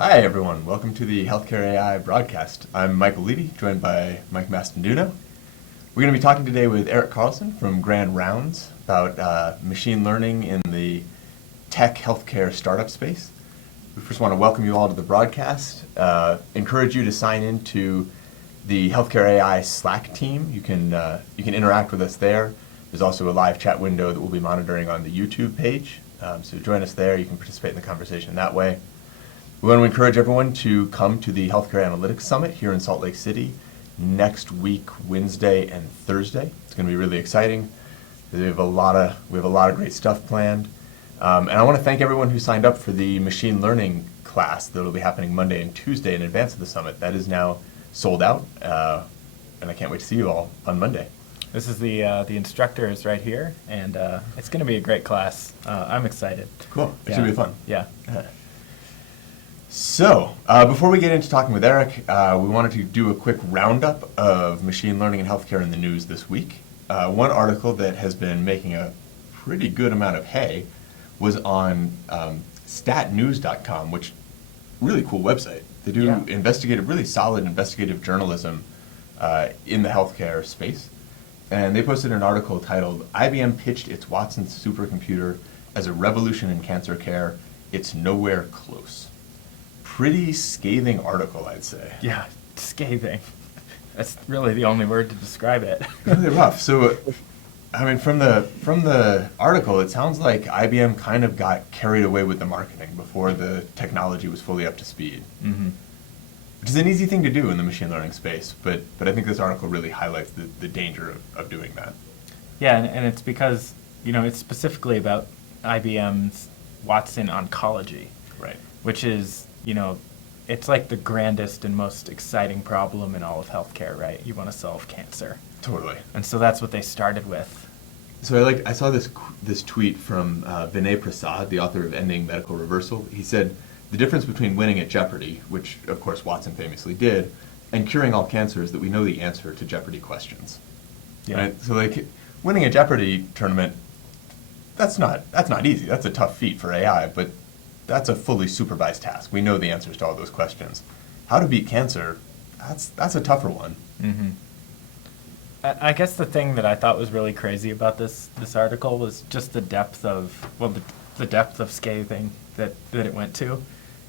Hi everyone, welcome to the Healthcare AI broadcast. I'm Michael Levy, joined by Mike Mastanduno. We're going to be talking today with Eric Carlson from Grand Rounds about machine learning in the tech healthcare startup space. We first want to welcome you all to the broadcast, encourage you to sign into the Healthcare AI Slack team. You can interact with us there. There's also a live chat window that we'll be monitoring on the YouTube page. So join us there. You can participate in the conversation that way. We want to encourage everyone to come to the Healthcare Analytics Summit here in Salt Lake City next week, Wednesday and Thursday. It's going to be really exciting. We have a lot of great stuff planned. And I want to thank everyone who signed up for the machine learning class that will be happening Monday and Tuesday in advance of the summit. That is now sold out, and I can't wait to see you all on Monday. This is the instructor is right here, and it's going to be a great class. I'm excited. Cool. It should be fun. Yeah. So, before we get into talking with Eric, we wanted to do a quick roundup of machine learning and healthcare in the news this week. One article that has been making a pretty good amount of hay was on statnews.com, which really cool website. They do really solid investigative journalism in the healthcare space. And they posted an article titled, IBM pitched its Watson supercomputer as a revolution in cancer care. It's nowhere close. Pretty scathing article, I'd say. Yeah, scathing. That's really the only word to describe it. Really rough. So, I mean, from the article, it sounds like IBM kind of got carried away with the marketing before the technology was fully up to speed. Mm-hmm. Which is an easy thing to do in the machine learning space, but I think this article really highlights the danger of doing that. Yeah, and it's because, it's specifically about IBM's Watson Oncology. Right. Which is, it's like the grandest and most exciting problem in all of healthcare, right? You want to solve cancer. Totally. And so that's what they started with. So I saw this tweet from Vinay Prasad, the author of Ending Medical Reversal. He said, the difference between winning at Jeopardy, which of course Watson famously did, and curing all cancer is that we know the answer to Jeopardy questions. Yeah. Right? So winning a Jeopardy tournament, that's not easy. That's a tough feat for AI, but that's a fully supervised task. We know the answers to all those questions. How to beat cancer, that's a tougher one. Mm-hmm. I guess the thing that I thought was really crazy about this article was just the depth of scathing that it went to.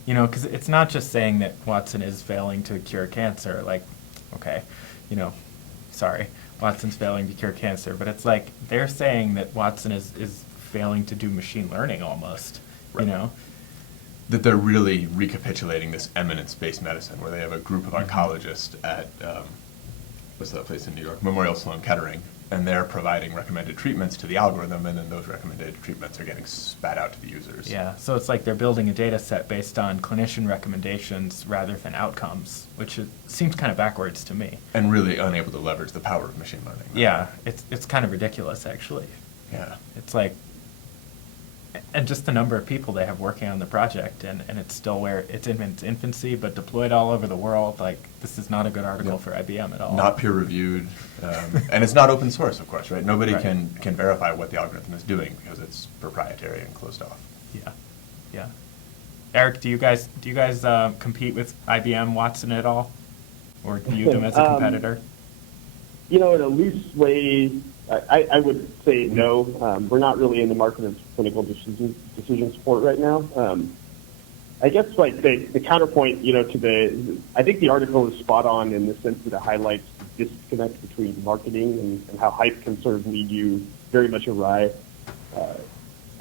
Because it's not just saying that Watson is failing to cure cancer. Like, okay, sorry, Watson's failing to cure cancer, but it's like they're saying that Watson is failing to do machine learning almost. Right. That they're really recapitulating this eminence-based medicine, where they have a group of oncologists at what's that place in New York, Memorial Sloan Kettering, and they're providing recommended treatments to the algorithm, and then those recommended treatments are getting spat out to the users. Yeah, so it's like they're building a data set based on clinician recommendations rather than outcomes, which seems kind of backwards to me. And really unable to leverage the power of machine learning. Right? Yeah, it's kind of ridiculous, actually. Yeah. It's like, and just the number of people they have working on the project, and it's still where it's in its infancy, but deployed all over the world. Like, this is not a good article for IBM at all. Not peer-reviewed, and it's not open source, of course, right? Nobody can verify what the algorithm is doing because it's proprietary and closed off. Yeah. Eric, do you guys compete with IBM Watson at all, or view them as a competitor? In a loose way, I would say no. We're not really in the market of clinical decision support right now. I guess the counterpoint, I think the article is spot on in the sense that it highlights the disconnect between marketing and how hype can sort of lead you very much awry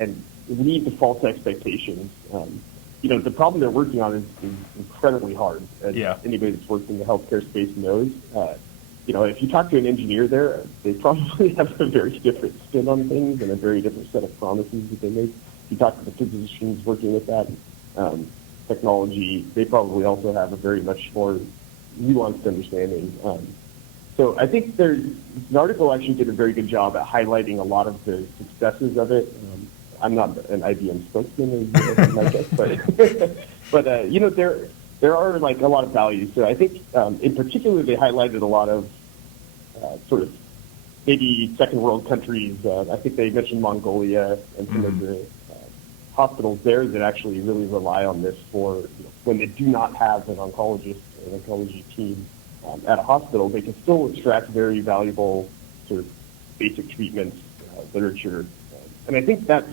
and lead to false expectations. The problem they're working on is incredibly hard. As anybody that's worked in the healthcare space knows. If you talk to an engineer there, they probably have a very different spin on things and a very different set of promises that they make. If you talk to the physicians working with that technology, they probably also have a very much more nuanced understanding. So I think the article actually did a very good job at highlighting a lot of the successes of it. I'm not an IBM spokesman, I guess, but there are a lot of values. So I think in particular they highlighted a lot of sort of maybe second world countries. I think they mentioned Mongolia and some of the hospitals there that actually really rely on this for, when they do not have an oncologist or an oncology team at a hospital, they can still extract very valuable sort of basic treatments, literature. And I think that's,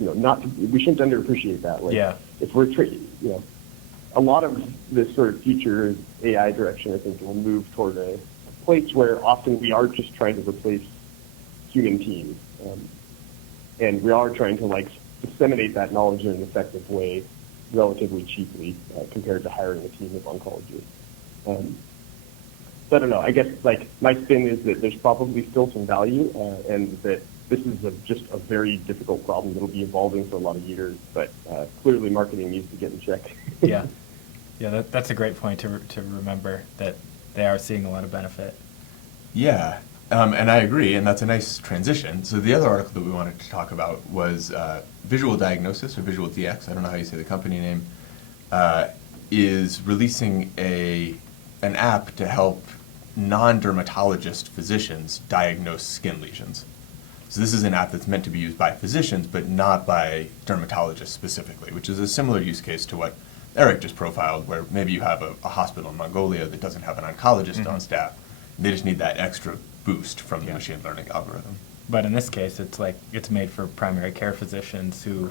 we shouldn't underappreciate that. Like, Yeah. if we're, a lot of this sort of future AI direction, I think, will move toward a place where often we are just trying to replace human teams. And we are trying to disseminate that knowledge in an effective way relatively cheaply compared to hiring a team of oncologists. So I don't know. I guess my spin is that there's probably still some value and that this is just a very difficult problem that will be evolving for a lot of years, but clearly marketing needs to get in check. Yeah. Yeah, that's a great point to remember, that they are seeing a lot of benefit. Yeah, and I agree, and that's a nice transition. So the other article that we wanted to talk about was Visual Diagnosis, or Visual DX, I don't know how you say the company name, is releasing an app to help non-dermatologist physicians diagnose skin lesions. So this is an app that's meant to be used by physicians, but not by dermatologists specifically, which is a similar use case to what Eric just profiled, where maybe you have a hospital in Mongolia that doesn't have an oncologist on staff. They just need that extra boost from the machine learning algorithm. But in this case, it's made for primary care physicians who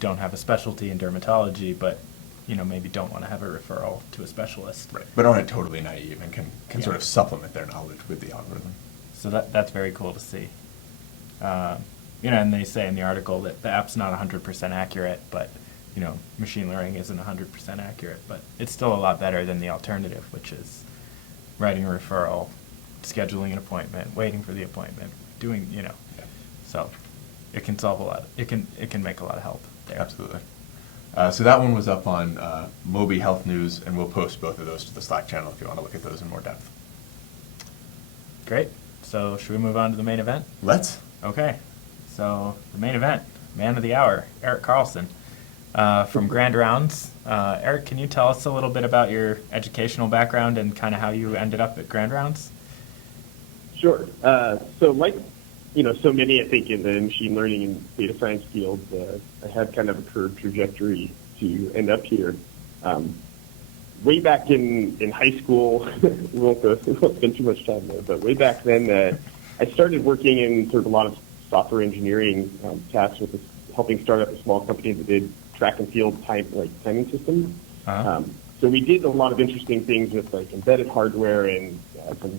don't have a specialty in dermatology, but maybe don't want to have a referral to a specialist. Right, but aren't totally naive and can sort of supplement their knowledge with the algorithm. So that's very cool to see. And they say in the article that the app's not 100% accurate, but machine learning isn't 100% accurate, but it's still a lot better than the alternative, which is writing a referral, scheduling an appointment, waiting for the appointment, doing, So it can solve a lot. It can make a lot of help there. Absolutely. So that one was up on Moby Health News, and we'll post both of those to the Slack channel if you want to look at those in more depth. Great. So should we move on to the main event? Let's. Okay. So the main event, man of the hour, Eric Carlson from Grand Rounds. Eric, can you tell us a little bit about your educational background and kind of how you ended up at Grand Rounds? Sure. So so many, I think, in the machine learning and data science field, I had kind of a curved trajectory to end up here. Way back in high school, we won't spend too much time there, but way back then, I started working in sort of a lot of software engineering tasks with helping start up a small company that did track and field timing systems. Uh-huh. So we did a lot of interesting things with embedded hardware and some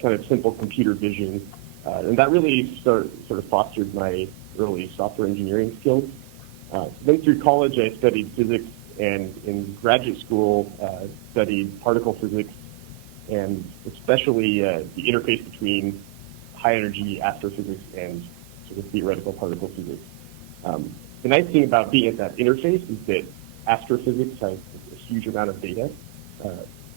kind of simple computer vision. And that really sort of fostered my early software engineering skills. Then through college, I studied physics, and in graduate school, studied particle physics, and especially the interface between high-energy astrophysics and sort of theoretical particle physics. The nice thing about being at that interface is that astrophysics has a huge amount of data,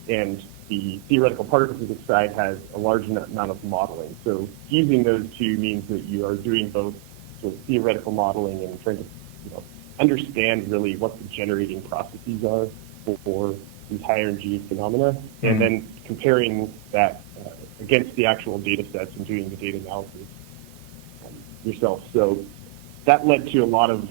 and the theoretical particle physics side has a large amount of modeling. So fusing those two means that you are doing both sort of theoretical modeling and trying to understand really what the generating processes are for these high energy phenomena, and then comparing that against the actual data sets and doing the data analysis yourself. So that led to a lot of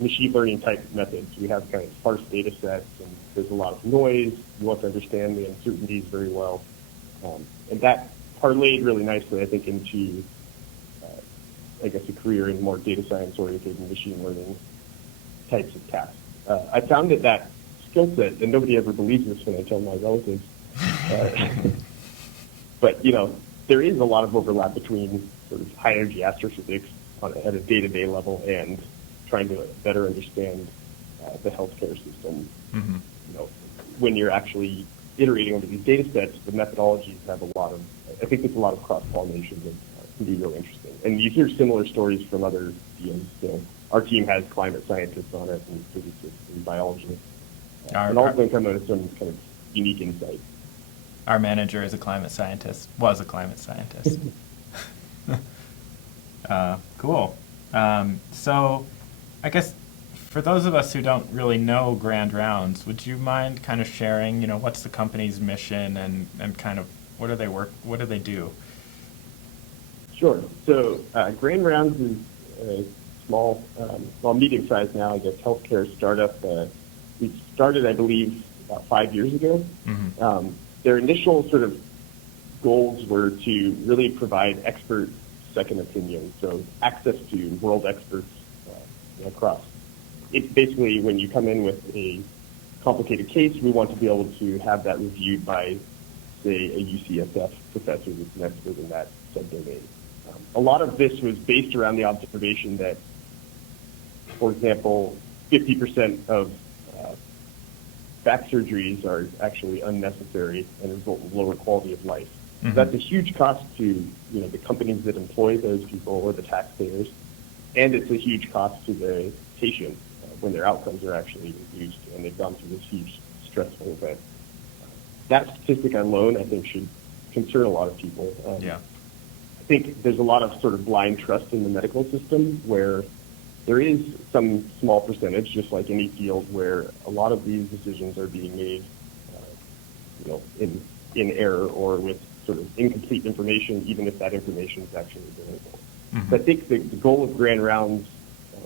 machine learning type methods. We have kind of sparse data sets, and there's a lot of noise. You want to understand the uncertainties very well. And that parlayed really nicely, I think, into, I guess, a career in more data science oriented and machine learning types of tasks. I found that skill set, and nobody ever believes this when I tell my relatives, but, there is a lot of overlap between sort of high energy astrophysics at a day-to-day level and trying to better understand the healthcare system. Mm-hmm. When you're actually iterating over these data sets, the methodologies have I think there's a lot of cross-pollination that can be really interesting. And you hear similar stories from other fields. Our team has climate scientists on it, and physicists and biologists. And all of them come out with some kind of unique insight. Our manager is a climate scientist, was a climate scientist. Cool. So I guess for those of us who don't really know Grand Rounds, would you mind kind of sharing, what's the company's mission and kind of what do they do? Sure. So Grand Rounds is a medium-sized now, I guess, healthcare startup. We started, I believe, about 5 years ago. Mm-hmm. Their initial sort of goals were to really provide expert second opinions, so access to world experts across. It basically, when you come in with a complicated case, we want to be able to have that reviewed by, say, a UCSF professor who's an expert in that subdomain. A lot of this was based around the observation that, for example, 50% of back surgeries are actually unnecessary and result in lower quality of life. Mm-hmm. So that's a huge cost to the companies that employ those people or the taxpayers, and it's a huge cost to the patient when their outcomes are actually reduced and they've gone through this huge stressful event. That statistic alone, I think, should concern a lot of people. Yeah. I think there's a lot of sort of blind trust in the medical system where there is some small percentage, just like any field, where a lot of these decisions are being made, in error or with sort of incomplete information, even if that information is actually available. Mm-hmm. So I think the goal of Grand Rounds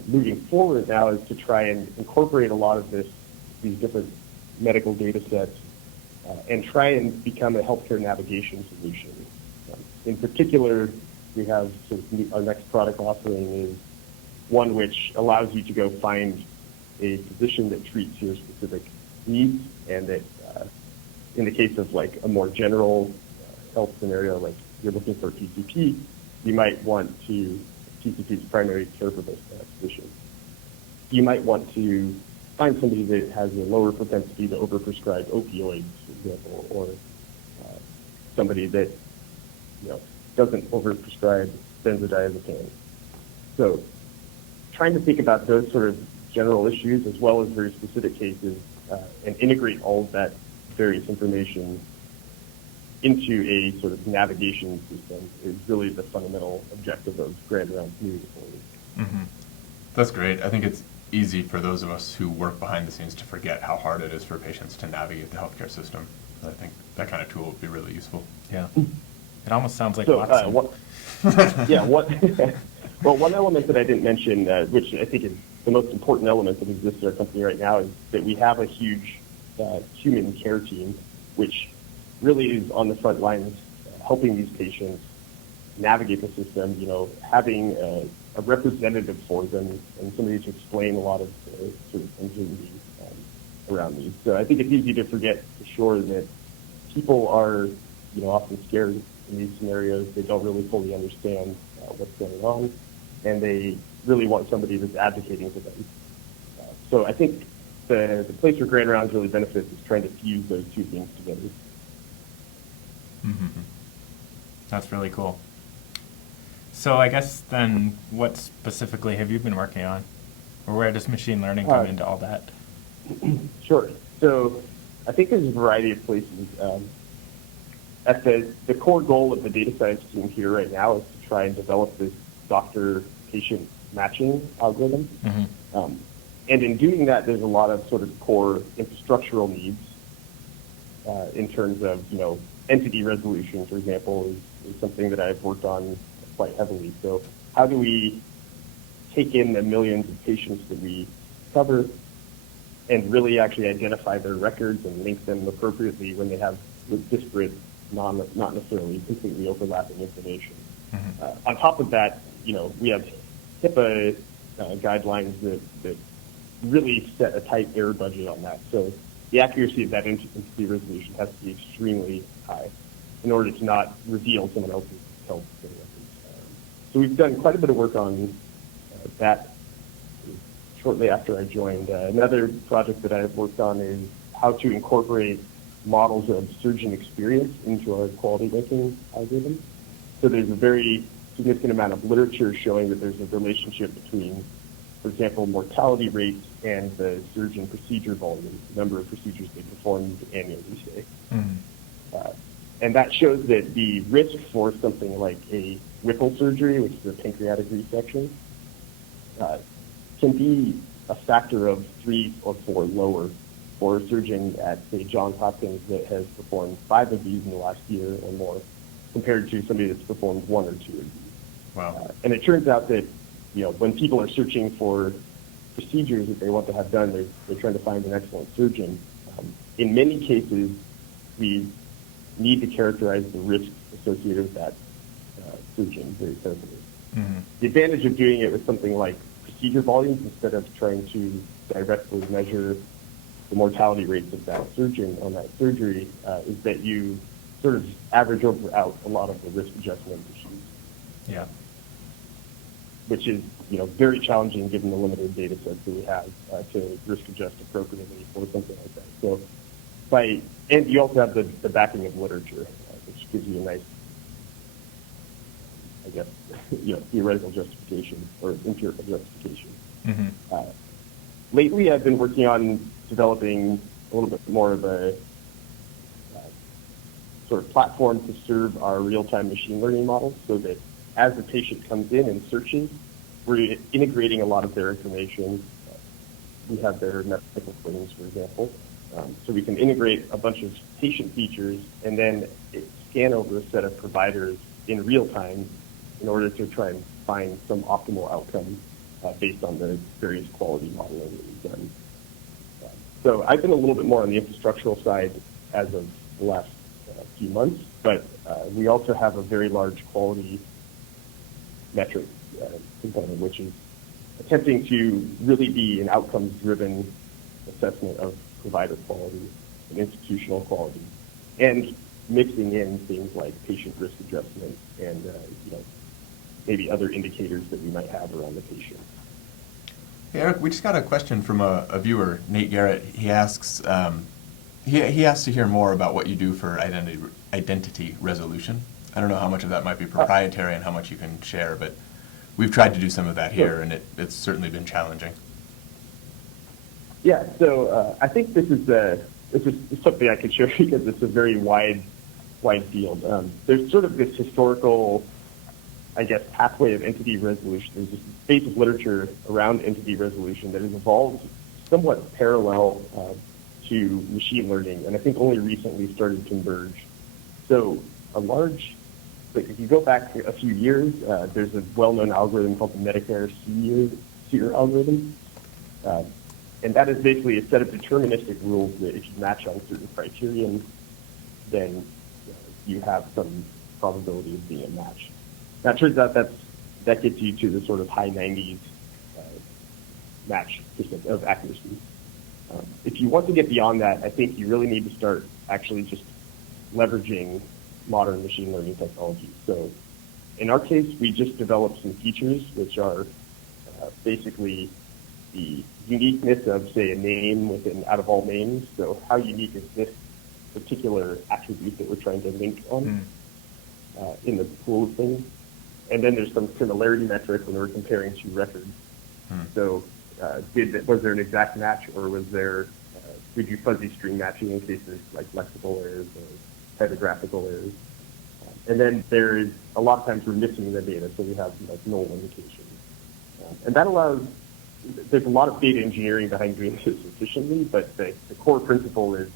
moving forward now is to try and incorporate a lot of these different medical data sets and try and become a healthcare navigation solution. In particular, we have our next product offering is one which allows you to go find a physician that treats your specific needs, and that in the case of like a more general health scenario, like you're looking for a PCP, you might want to, PCP's primary care physician. You might want to find somebody that has a lower propensity to overprescribe opioids, for example, or somebody that doesn't overprescribe benzodiazepines. So trying to think about those sort of general issues as well as very specific cases and integrate all of that various information into a sort of navigation system is really the fundamental objective of Grand Rounds moving forward. Mm-hmm. That's great. I think it's easy for those of us who work behind the scenes to forget how hard it is for patients to navigate the healthcare system. I think that kind of tool would be really useful. Yeah. It almost sounds like Watson. Well, one element that I didn't mention, which I think is the most important element that exists in our company right now, is that we have a huge human care team, which really is on the front lines helping these patients navigate the system, having a representative for them and somebody to explain a lot of sort of uncertainty around these. So I think it's easy to forget for sure that people are, often scared in these scenarios. They don't really fully understand what's going on, and they really want somebody that's advocating for them. So I think the place where Grand Rounds really benefits is trying to fuse those two things together. Mm-hmm. That's really cool. So I guess then, what specifically have you been working on? Or where does machine learning come into all that? Sure. So I think there's a variety of places. At the core goal of the data science team here right now is to try and develop this doctor-patient matching algorithm. Mm-hmm. And in doing that, there's a lot of sort of core infrastructural needs in terms of, entity resolution, for example, is something that I've worked on quite heavily. So how do we take in the millions of patients that we cover and really actually identify their records and link them appropriately when they have disparate, not necessarily completely overlapping information. Mm-hmm. On top of that, we have HIPAA guidelines that really set a tight error budget on that. So the accuracy of that entity resolution has to be extremely high in order to not reveal someone else's health records. So we've done quite a bit of work on that shortly after I joined. Another project that I've worked on is how to incorporate models of surgeon experience into our quality ranking algorithm. So there's a very significant amount of literature showing that there's a relationship between, for example, mortality rates and the surgeon procedure volume, the number of procedures they performed annually, say. Mm-hmm. And that shows that the risk for something like a Whipple surgery, which is a pancreatic resection, can be a factor of 3 or 4 lower for a surgeon at, say, Johns Hopkins that has performed 5 of these in the last year or more, compared to somebody that's performed 1 or 2 of these. Wow. And it turns out that when people are searching for procedures that they want to have done, they're trying to find an excellent surgeon. In many cases, we need to characterize the risks associated with that surgeon very carefully. Mm-hmm. The advantage of doing it with something like procedure volumes instead of trying to directly measure the mortality rates of that surgeon on that surgery is that you sort of average out a lot of the risk adjustment issues. Yeah. Which is, very challenging given the limited data sets that we have to risk adjust appropriately for something like that. So, and you also have the backing of literature, which gives you a nice, I guess, theoretical justification or empirical justification. Mm-hmm. Lately, I've been working on developing a little bit more of a sort of platform to serve our real-time machine learning models so that as the patient comes in and searches, we're integrating a lot of their information. We have their medical claims, for example. So we can integrate a bunch of patient features and then scan over a set of providers in real time in order to try and find some optimal outcome based on the various quality modeling that we've done. So I've been a little bit more on the infrastructural side as of the last few months, but we also have a very large quality metric component, which is attempting to really be an outcomes-driven assessment of provider quality and institutional quality, and mixing in things like patient risk adjustment and maybe other indicators that we might have around the patient. Hey, Eric, we just got a question from a viewer, Nate Garrett. He asks, he asks to hear more about what you do for identity resolution. I don't know how much of that might be proprietary and how much you can share, but we've tried to do some of that here, and it's certainly been challenging. Yeah, so I think this is something I could share because it's a very wide field. There's sort of this historical, I guess, pathway of entity resolution. There's this base of literature around entity resolution that has evolved somewhat parallel to machine learning, and I think only recently started to converge. So if you go back a few years, there's a well-known algorithm called the Medicare SEER algorithm. And that is basically a set of deterministic rules that if you match on certain criterion, then you have some probability of being a match. Now, it turns out that gets you to the sort of high 90s match percent of accuracy. If you want to get beyond that, I think you really need to start actually just leveraging modern machine learning technology. So in our case, we just developed some features which are basically the uniqueness of, say, a name within out of all names. So how unique is this particular attribute that we're trying to link on in the pool of things? And then there's some similarity metric when we're comparing two records. So was there an exact match, or was there we do fuzzy string matching in cases like lexical errors or typographical errors? And then there is a lot of times we're missing the data, so we have null indications. And that allows, there's a lot of data engineering behind doing this efficiently, but the core principle is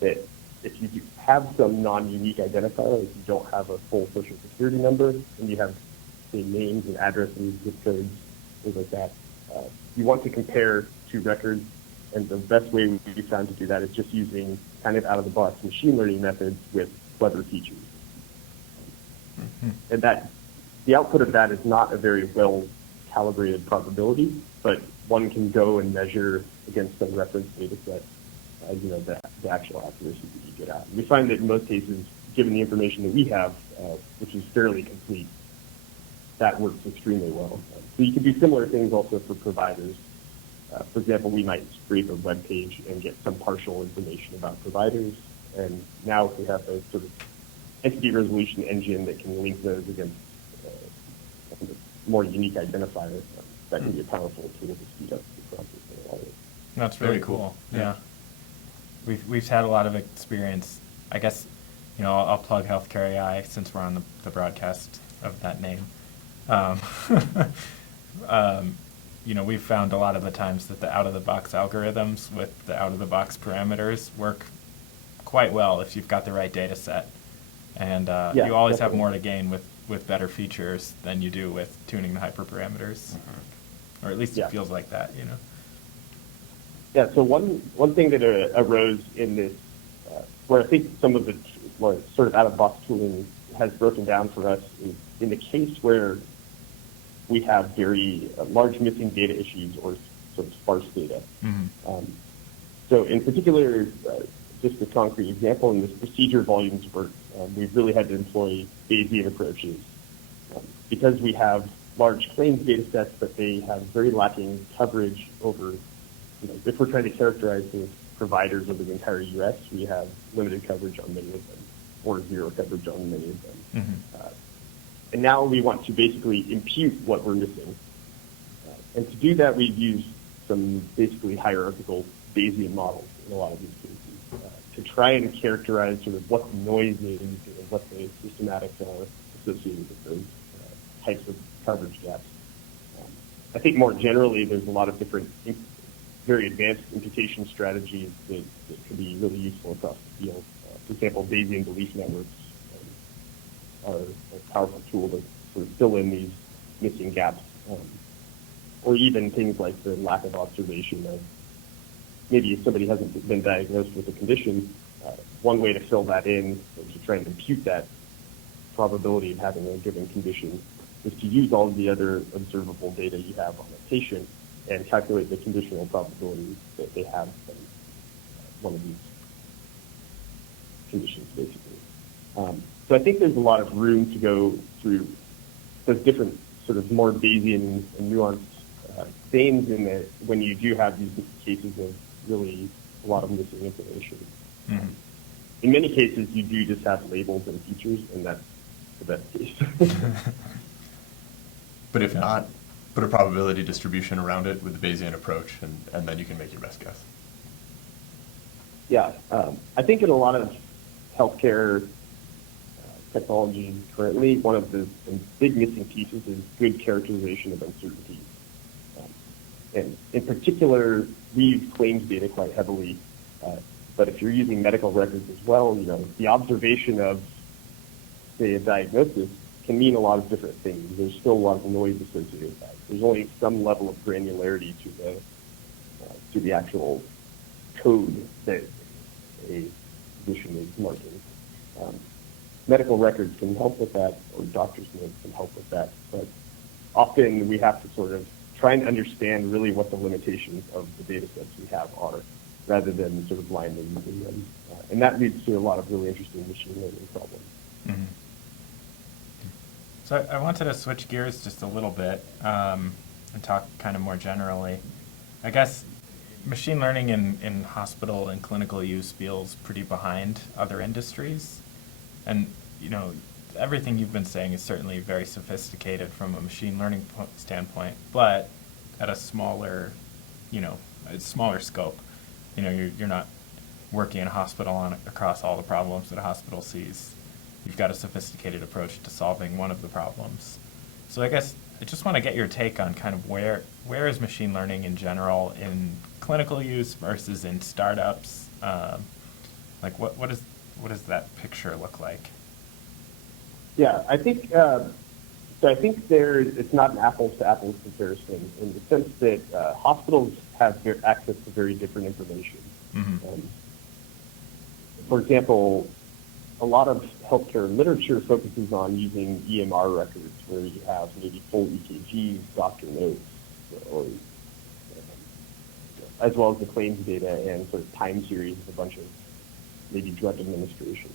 that if you have some non-unique identifier, like you don't have a full social security number, and you have, say, names and addresses, zip codes, things like that, you want to compare two records, and the best way we found to do that is just using kind of out-of-the-box machine learning methods with clever features. And that the output of that is not a very well-calibrated probability, but one can go and measure against some reference data set, the actual accuracy that you get out. We find that in most cases, given the information that we have, which is fairly complete, that works extremely well. So you can do similar things also for providers. For example, we might scrape a web page and get some partial information about providers, and now we have a sort of entity resolution engine that can link those against a more unique identifier. That can be a powerful tool to speed up the process. That's really cool. Yeah. We've had a lot of experience. I guess, I'll plug healthcare.ai since we're on the broadcast of that name. We've found a lot of the times that the out-of-the-box algorithms with the out-of-the-box parameters work quite well if you've got the right data set. And you always have more to gain with with better features than you do with tuning the hyperparameters. Or at least Yeah. it feels like that, you know. Yeah, so one thing that arose in this, where I think some of the sort of out-of-box tooling has broken down for us is in the case where we have very large missing data issues or sort of sparse data. So in particular, just a concrete example, in this procedure volumes work, we've really had to employ Bayesian approaches because we have large claims data sets, but they have very lacking coverage over, if we're trying to characterize the providers of the entire U.S., we have limited coverage on many of them, or zero coverage on many of them. And now we want to basically impute what we're missing. And to do that, we've used some basically hierarchical Bayesian models in a lot of these cases to try and characterize sort of what the noise is and what the systematics are associated with those types of coverage gaps. I think more generally, there's a lot of different very advanced imputation strategies that can be really useful across the field. For example, Bayesian belief networks are a powerful tool to sort of fill in these missing gaps, or even things like the lack of observation of maybe if somebody hasn't been diagnosed with a condition, one way to fill that in or to try and impute that probability of having a given condition is to use all of the other observable data you have on a patient and calculate the conditional probability that they have one of these conditions, basically. So I think there's a lot of room to go through those different sort of more Bayesian and nuanced things in that when you do have these cases of really a lot of missing information. In many cases, you do just have labels and features, and that's the best case. But if not, put a probability distribution around it with the Bayesian approach, and then you can make your best guess. Yeah, I think in a lot of healthcare technology currently, one of the big missing pieces is good characterization of uncertainty. And in particular, we use claims data quite heavily, but if you're using medical records as well, the observation of, say, a diagnosis can mean a lot of different things. There's still a lot of noise associated with that. There's only some level of granularity to the actual code that a physician is marking. Medical records can help with that, or doctor's notes can help with that, but often we have to sort of try and understand really what the limitations of the data sets we have are, rather than sort of blindly using them. And that leads to a lot of really interesting machine learning problems. So I wanted to switch gears just a little bit and talk kind of more generally. I guess machine learning in hospital and clinical use feels pretty behind other industries. And, everything you've been saying is certainly very sophisticated from a machine learning standpoint, but at a smaller, smaller scope. You're not working in a hospital across all the problems that a hospital sees. You've got a sophisticated approach to solving one of the problems. So I guess I just want to get your take on kind of where is machine learning in general in clinical use versus in startups? Like what does that picture look like? Yeah, I think it's not an apples to apples comparison in the sense that hospitals have access to very different information. For example, a lot of healthcare literature focuses on using EMR records where you have maybe full EKGs, doctor notes, or as well as the claims data and sort of time series of a bunch of maybe drug administration.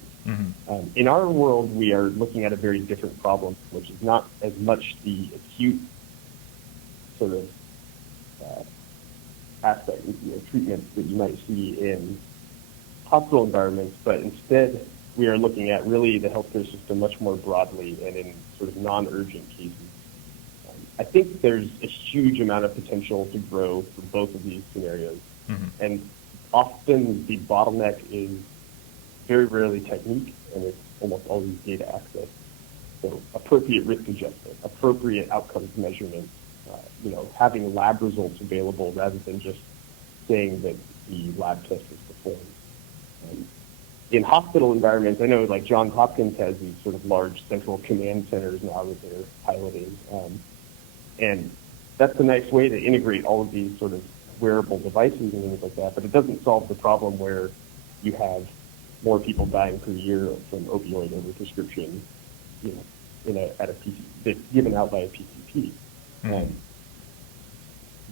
In our world, we are looking at a very different problem, which is not as much the acute sort of aspect, treatment that you might see in hospital environments, but instead we are looking at really the healthcare system much more broadly and in sort of non-urgent cases. I think there's a huge amount of potential to grow for both of these scenarios. And often the bottleneck is very rarely technique, and it's almost always data access. So appropriate risk adjustment, appropriate outcomes measurement, having lab results available rather than just saying that the lab test was performed. in hospital environments, I know like Johns Hopkins has these sort of large central command centers now that they're piloting. And that's a nice way to integrate all of these sort of wearable devices and things like that, but it doesn't solve the problem where you have more people dying per year from opioid overprescription, at a that's given out by a PCP,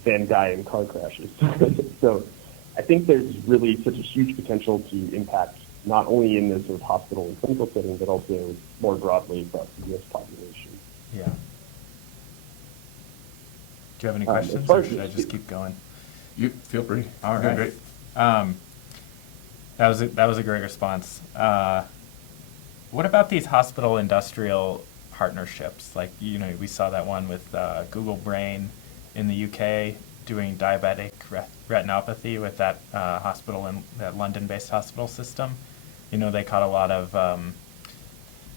than die in car crashes. So I think there's really such a huge potential to impact not only in the sort of hospital and clinical setting, but also more broadly across the U.S. population. Yeah. Do you have any questions, as far or as should I just keep going? You feel free. All You're right. Great. That was a great response. What about these hospital industrial partnerships? Like, we saw that one with Google Brain in the UK doing diabetic retinopathy with that hospital, in that London-based hospital system. They caught a lot of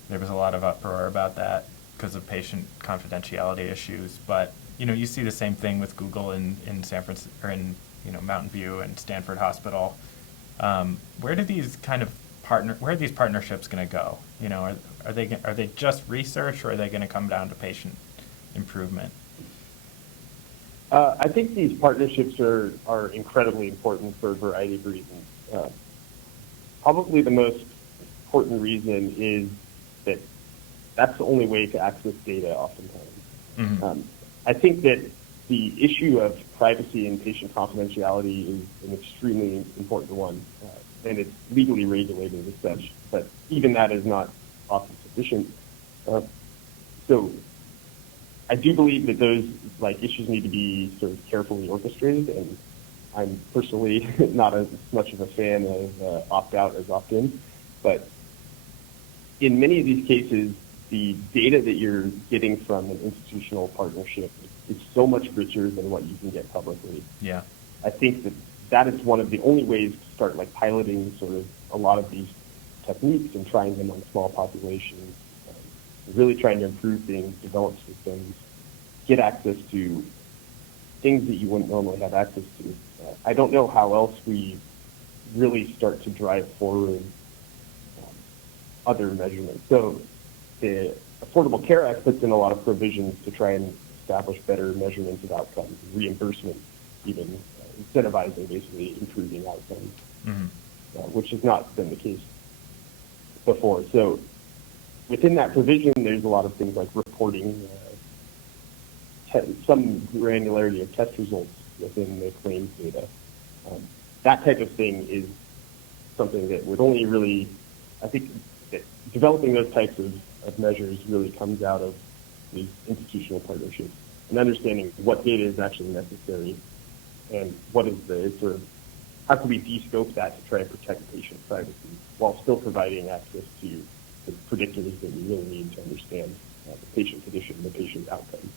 there was a lot of uproar about that because of patient confidentiality issues. But you see the same thing with Google in San Francisco, or in Mountain View and Stanford Hospital. Where are these partnerships going to go? Are they just research, or are they going to come down to patient improvement? I think these partnerships are incredibly important for a variety of reasons. Probably the most important reason is that that's the only way to access data oftentimes. Mm-hmm. I think that the issue of privacy and patient confidentiality is an extremely important one, and it's legally regulated as such, but even that is not often sufficient. So I do believe that those issues need to be sort of carefully orchestrated, and I'm personally not as much of a fan of opt-out as opt-in, but in many of these cases, the data that you're getting from an institutional partnership is so much richer than what you can get publicly. Yeah. I think that is one of the only ways to start piloting sort of a lot of these techniques and trying them on small populations, really trying to improve things, develop systems, get access to things that you wouldn't normally have access to. I don't know how else we really start to drive forward other measurements. So the Affordable Care Act puts in a lot of provisions to try and establish better measurements of outcomes, reimbursement, even incentivizing basically improving outcomes, which has not been the case before. So within that provision, there's a lot of things like reporting, some granularity of test results within the claims data. That type of thing is something that would only really, I think, that developing those types of measures really comes out of these institutional partnerships and understanding what data is actually necessary and what is the sort of, how can we de-scope that to try and protect patient privacy while still providing access to the predictors that we really need to understand the patient condition, the patient outcome.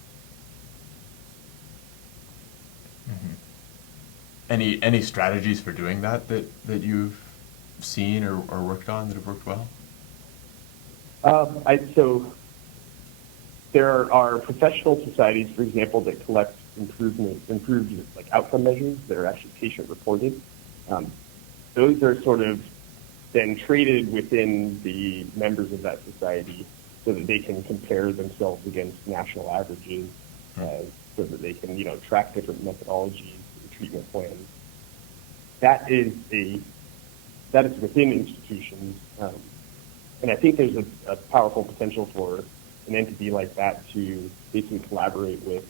Mm-hmm. Any strategies for doing that you've seen or worked on that have worked well? So there are professional societies, for example, that collect improved outcome measures that are actually patient reported. Those are sort of then traded within the members of that society so that they can compare themselves against national averages, so that they can track different methodologies and treatment plans. That is within institutions. And I think there's a powerful potential for an entity like that to basically collaborate with,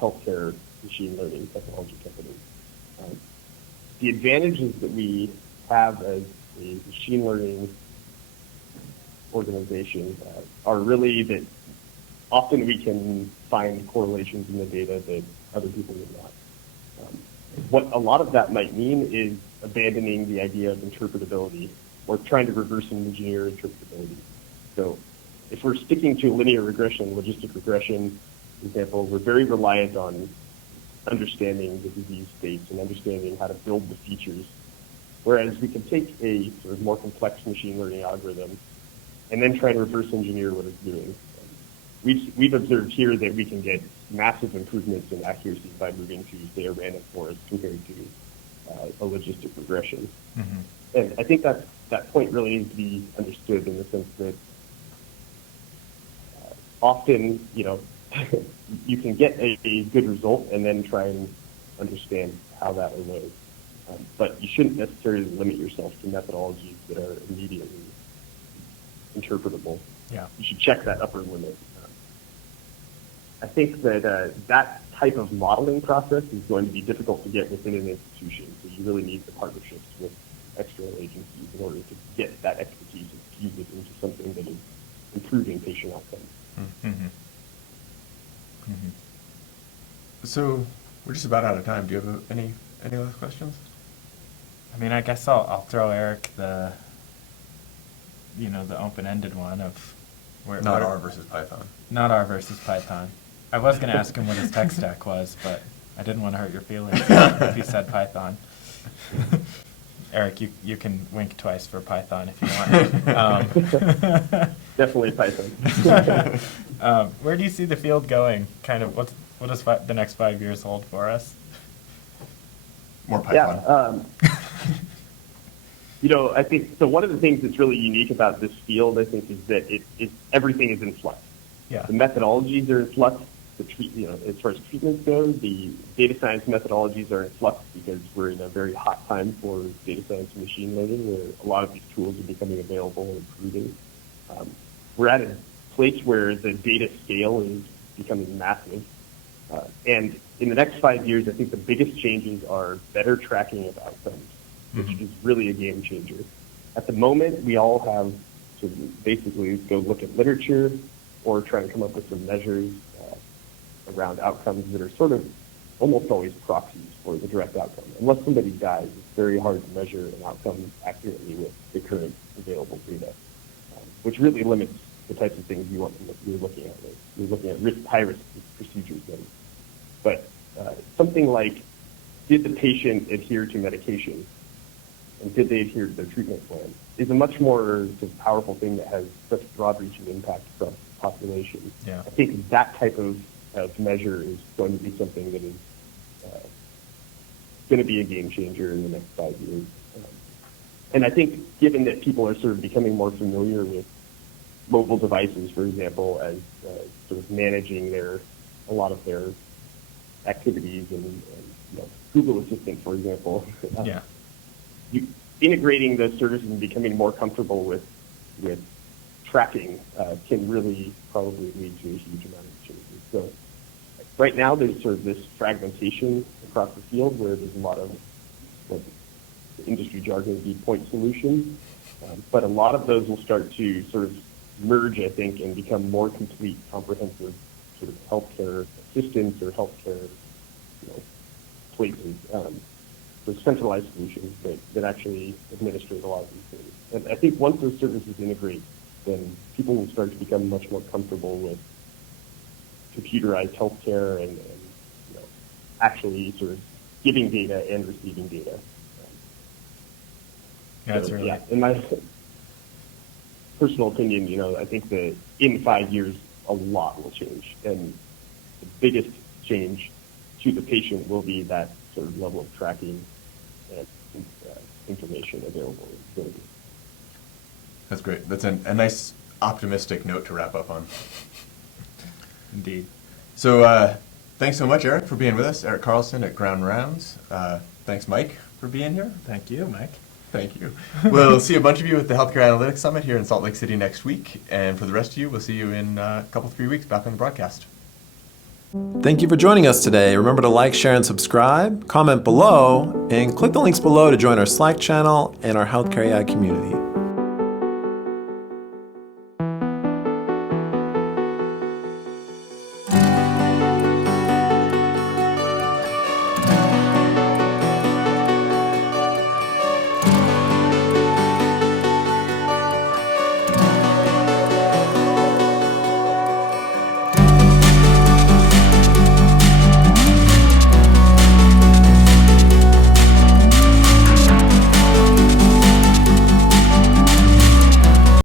healthcare machine learning technology companies. The advantages that we have as a machine learning organization are really that often we can find correlations in the data that other people would not. What a lot of that might mean is abandoning the idea of interpretability or trying to reverse engineer interpretability. So if we're sticking to linear regression, logistic regression, for example, we're very reliant on understanding the disease states and understanding how to build the features, whereas we can take a sort of more complex machine learning algorithm and then try to reverse engineer what it's doing. We've observed here that we can get massive improvements in accuracy by moving to, say, a random forest compared to a logistic regression. Mm-hmm. And I think that point really needs to be understood in the sense that often, you can get a good result and then try and understand how that arose. But you shouldn't necessarily limit yourself to methodologies that are immediately interpretable. Yeah. You should check that upper limit. I think that that type of modeling process is going to be difficult to get within an institution. So you really need the partnerships with external agencies in order to get that expertise and fuse it into something that is improving patient outcomes. Mm-hmm. Mm-hmm. So we're just about out of time. Do you have any last questions? I mean, I guess I'll throw Eric the open-ended one of Not R versus Python. Not R versus Python. I was going to ask him what his tech stack was, but I didn't want to hurt your feelings if he said Python. Eric, you can wink twice for Python if you want. Definitely Python. Where do you see the field going? Kind of, what does the next 5 years hold for us? More Python. Yeah. I think so. One of the things that's really unique about this field, I think, is that everything is in flux. Yeah. The methodologies are in flux. As far as treatments go, the data science methodologies are in flux because we're in a very hot time for data science and machine learning, where a lot of these tools are becoming available and improving. We're at a place where the data scale is becoming massive. And in the next 5 years, I think the biggest changes are better tracking of outcomes, which is really a game changer. At the moment, we all have to basically go look at literature or try and come up with some measures around outcomes that are sort of almost always proxies for the direct outcome. Unless somebody dies, it's very hard to measure an outcome accurately with the current available data, which really limits the types of things you're looking at. You're looking at high-risk procedures then. But something like, did the patient adhere to medication, and did they adhere to their treatment plan, is a much more sort of powerful thing that has such broad-reaching impact across the population. Yeah. I think that type of measure is going to be something that is going to be a game changer in the next 5 years. And I think given that people are sort of becoming more familiar with mobile devices, for example, as sort of managing a lot of their activities and Google Assistant, for example. Yeah. Integrating those services and becoming more comfortable with tracking can really probably lead to a huge amount of changes. So right now there's sort of this fragmentation across the field where there's a lot of what the industry jargon would be point solutions, but a lot of those will start to sort of merge, I think, and become more complete, comprehensive sort of healthcare assistance or healthcare places. So centralized solutions that actually administrate a lot of these things. And I think once those services integrate, then people will start to become much more comfortable with computerized healthcare and actually sort of giving data and receiving data. Yeah, in my personal opinion, I think that in 5 years, a lot will change. And the biggest change to the patient will be that sort of level of tracking and information available. That's great. That's a nice optimistic note to wrap up on. Indeed. So thanks so much, Eric, for being with us. Eric Carlson at Ground Rounds. Thanks, Mike, for being here. Thank you, Mike. Thank you. We'll see a bunch of you at the Healthcare Analytics Summit here in Salt Lake City next week. And for the rest of you, we'll see you in a couple, 3 weeks back on the broadcast. Thank you for joining us today. Remember to like, share, and subscribe, comment below, and click the links below to join our Slack channel and our Healthcare AI community.